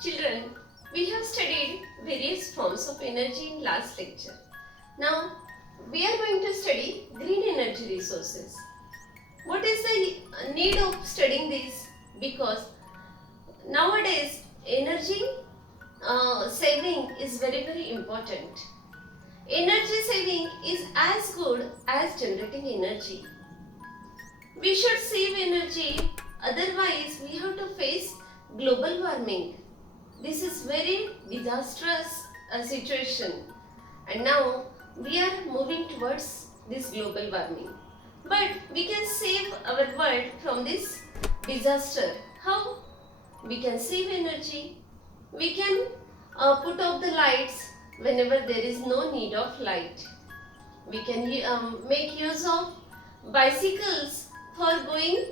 Children, we have studied various forms of energy in last lecture. Now, we are going to study green energy resources. What is the need of studying this? Because nowadays energy saving is very important. Energy saving is as good as generating energy. We should save energy, otherwise we have to face global warming. This is very disastrous situation, and now we are moving towards this global warming. But we can save our world from this disaster. How? We can save energy. We can put off the lights whenever there is no need of light. We can make use of bicycles for going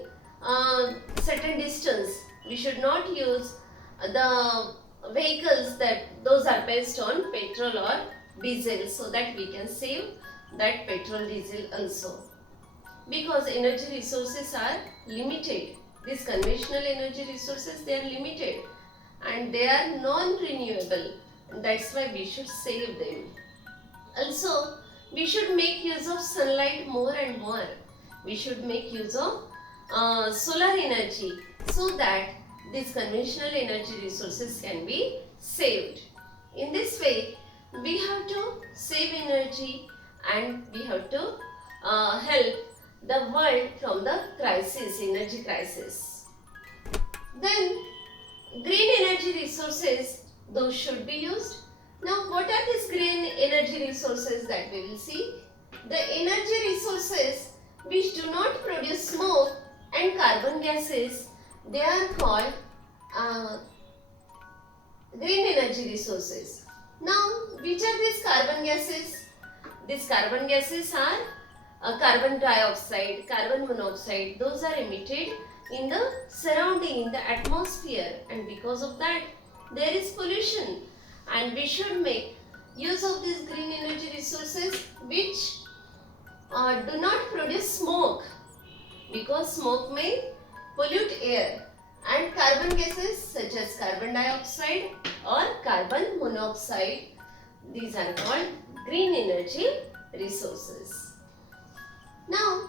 certain distance. We should not use the vehicles that those are based on petrol or diesel, so that we can save that petrol diesel also. Because energy resources are limited. These conventional energy resources, they are limited and they are non-renewable. That's why we should save them. Also, we should make use of sunlight more and more. We should make use of solar energy, so that these conventional energy resources can be saved. In this way, we have to save energy and we have to help the world from the crisis, energy crisis. Then, green energy resources, those should be used. Now, what are these green energy resources that we will see? The energy resources which do not produce smoke and carbon gases, they are called green energy resources. Now, which are these carbon gases? These carbon gases are carbon dioxide, carbon monoxide. Those are emitted in the surrounding, in the atmosphere, and because of that there is pollution. And we should make use of these green energy resources which do not produce smoke, because smoke may pollute air, and carbon gases such as carbon dioxide or carbon monoxide, these are called green energy resources. Now,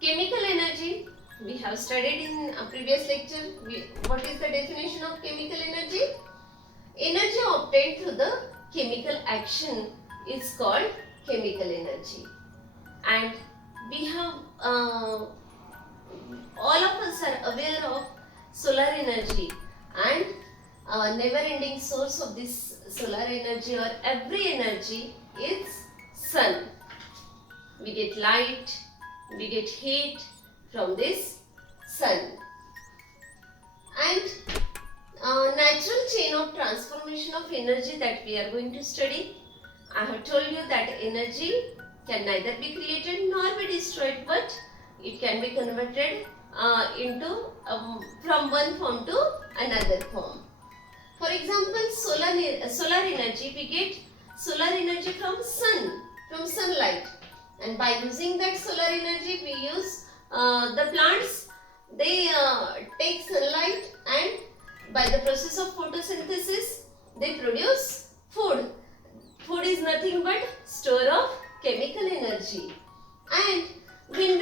chemical energy, we have studied in a previous lecture. What is the definition of chemical energy? Energy obtained through the chemical action is called chemical energy. And we have all of us are aware of solar energy, and never ending source of this solar energy or every energy is sun. We get light, we get heat from this sun. And natural chain of transformation of energy that we are going to study. I have told you that energy can neither be created nor be destroyed, but it can be converted into from one form to another form. For example, solar energy, we get solar energy from sun, from sunlight, and by using that solar energy we use the plants, they take sunlight, and by the process of photosynthesis they produce food. Food is nothing but store of chemical energy. And when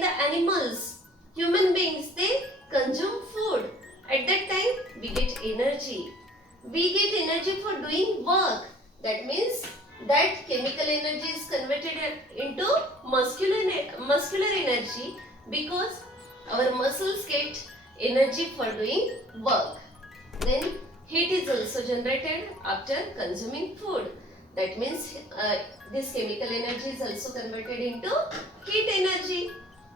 the animals, human beings, they consume food, at that time we get energy. We get energy for doing work. That means that chemical energy is converted into muscular energy, because our muscles get energy for doing work. Then heat is also generated after consuming food. That means this chemical energy is also converted into heat energy.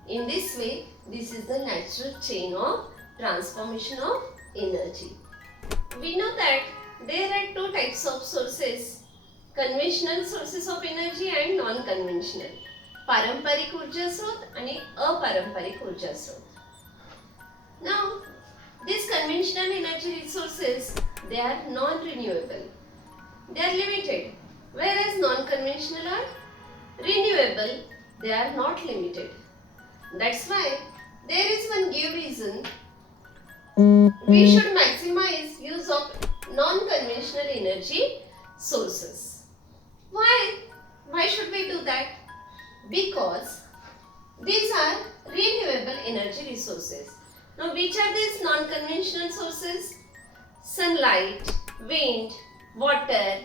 In this way, this is the natural chain of transformation of energy. We know that there are two types of sources: conventional sources of energy and non-conventional. पारंपरिक ऊर्जा स्रोत आणि अपारंपरिक ऊर्जा स्रोत. Now, these conventional energy resources, they are non-renewable. They are limited. Whereas non-conventional are renewable, they are not limited. That's why there is one give reason we should maximize use of non-conventional energy sources. Why? Why should we do that? Because these are renewable energy resources. Now, which are these non-conventional sources? Sunlight, wind, water,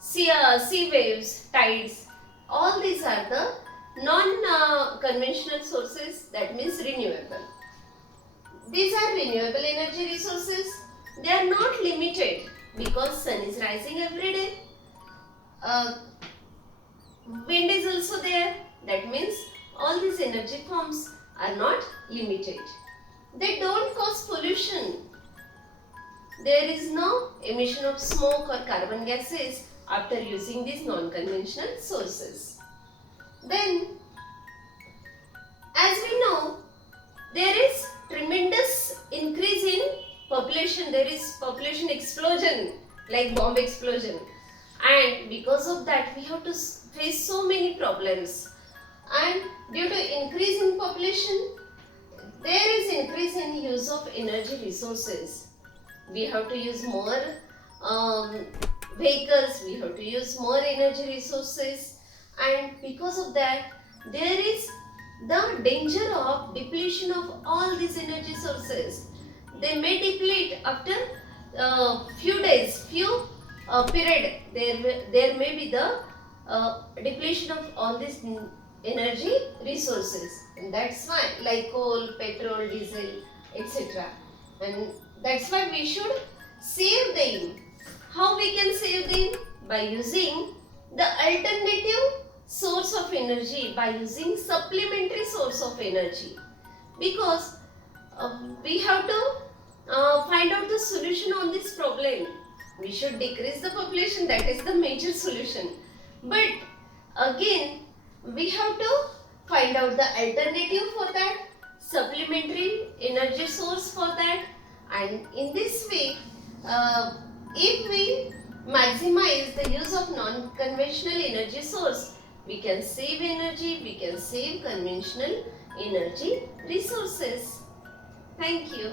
sea waves, tides. All these are the non-conventional sources, that means renewable. These are renewable energy resources. They are not limited because sun is rising every day. Uh, Wind is also there. That means all these energy forms are not limited. They don't cause pollution. There is no emission of smoke or carbon gases after using these non-conventional sources. Then, as we know, there is tremendous increase in population. There is population explosion, like bomb explosion, and because of that we have to face so many problems. And due to increase in population, there is increase in use of energy resources. We have to use more vehicles, we have to use more energy resources, and because of that there is the danger of depletion of all these energy sources. They may deplete after few days, few period. There may be the depletion of all these energy resources, and that's why, like coal, petrol, diesel, etc. And that's why we should save them. How we can save them? By using the alternative source of energy, by using supplementary source of energy, because we have to find out the solution on this problem. We should decrease the population, that is the major solution, but again we have to find out the alternative for that, supplementary energy source for that, and in this way if we maximize the use of non-conventional energy source, we can save energy, we can save conventional energy resources. Thank you.